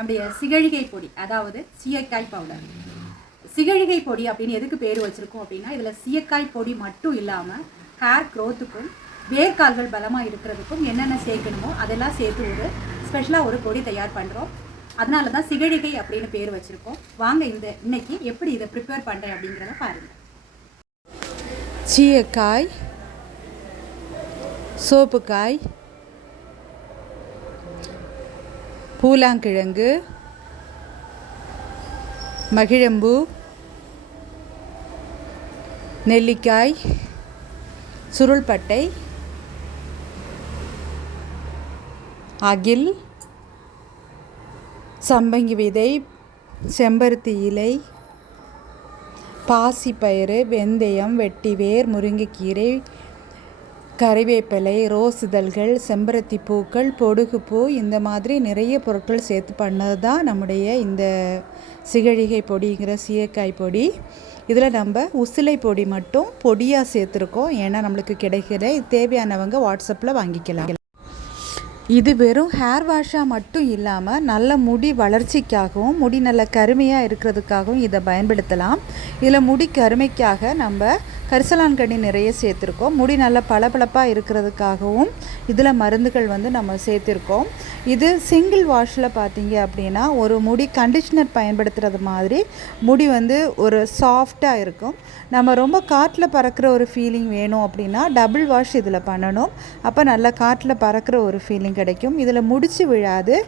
நம்முடைய சிகழிகை பொடி அதாவது சீயக்காய் பவுடர் சிகழிகை பொடி அப்படின்னு எதுக்கு பேர் வச்சுருக்கோம் அப்படின்னா இதில் சீயக்காய் பொடி மட்டும் இல்லாமல் ஹேர் க்ரோத்துக்கும் வேர்க்கால்கள் பலமாக இருக்கிறதுக்கும் என்னென்ன சேர்க்கணுமோ அதெல்லாம் சேர்த்து ஒரு ஸ்பெஷலாக ஒரு பொடி தயார் பண்ணுறோம் அதனால தான் சிகழிகை அப்படின்னு பேர் வச்சுருக்கோம். வாங்க இந்த இன்னைக்கு எப்படி இதை ப்ரிப்பேர் பண்ணுறேன் அப்படிங்கிறத பாருங்கள் சீயக்காய் சோப்புக்காய் பூலாங்கிழங்கு மகிழம்பூ நெல்லிக்காய் சுருள்பட்டை அகில் சம்பங்கி விதை செம்பருத்தி இலை பாசிப்பயிறு வெந்தயம் வெட்டிவேர் முருங்கைக்கீரை கறிவேப்பிலை ரோஸ் இதழ்கள் செம்பருத்தி பூக்கள் பொடுகுப்பூ இந்த மாதிரி நிறைய பொருட்கள் சேர்த்து பண்ணது தான் நம்முடைய இந்த சிகழிகை பொடிங்கிற சீயக்காய் பொடி. இதில் நம்ம உசிலை பொடி மட்டும் பொடியாக சேர்த்துருக்கோம். ஏன்னா நம்மளுக்கு கிடைக்கிற தேவையானவங்க வாட்ஸ்அப்பில் வாங்கிக்கலாம். இது வெறும் ஹேர் வாஷாக மட்டும் இல்லாமல் நல்ல முடி வளர்ச்சிக்காகவும் முடி நல்ல கருமையாக இருக்கிறதுக்காகவும் இதை பயன்படுத்தலாம். இதில் முடி கருமைக்காக நம்ம கரிசலான் கனி நிறைய சேர்த்துருக்கோம். முடி நல்லா பளபளப்பாக இருக்கிறதுக்காகவும் இதில் மருந்துகள் வந்து நம்ம சேர்த்துருக்கோம். இது சிங்கிள் வாஷில் பார்த்தீங்க அப்படின்னா ஒரு முடி கண்டிஷ்னர் பயன்படுத்துகிறது மாதிரி முடி வந்து ஒரு சாஃப்டாக இருக்கும். நம்ம ரொம்ப காட்டில் பறக்கிற ஒரு ஃபீலிங் வேணும் அப்படின்னா டபுள் வாஷ் இதில் பண்ணணும். அப்போ நல்லா காட்டில் பறக்கிற ஒரு ஃபீலிங் கிடைக்கும். இதில் முடிச்சு விழாது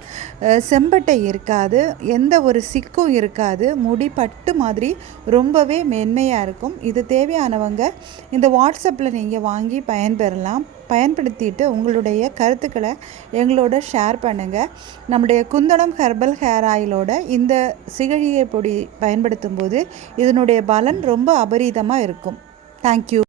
செம்பட்டை இருக்காது எந்த ஒரு சிக்கும் இருக்காது. முடி பட்டு மாதிரி ரொம்பவே மென்மையாக இருக்கும். இது தேவையானவங்க இந்த வாட்ஸ்அப்பில் நீங்கள் வாங்கி பயன்பெறலாம். பயன்படுத்திட்டு உங்களுடைய கருத்துக்களை எங்களோட ஷேர் பண்ணுங்கள் நம்முடைய குந்தளம் ஹெர்பல் ஹேர் ஆயிலோட இந்த சிகழிகை பொடி பயன்படுத்தும் போது இதனுடைய பலன் ரொம்ப அபரீதமாக இருக்கும். தேங்க்யூ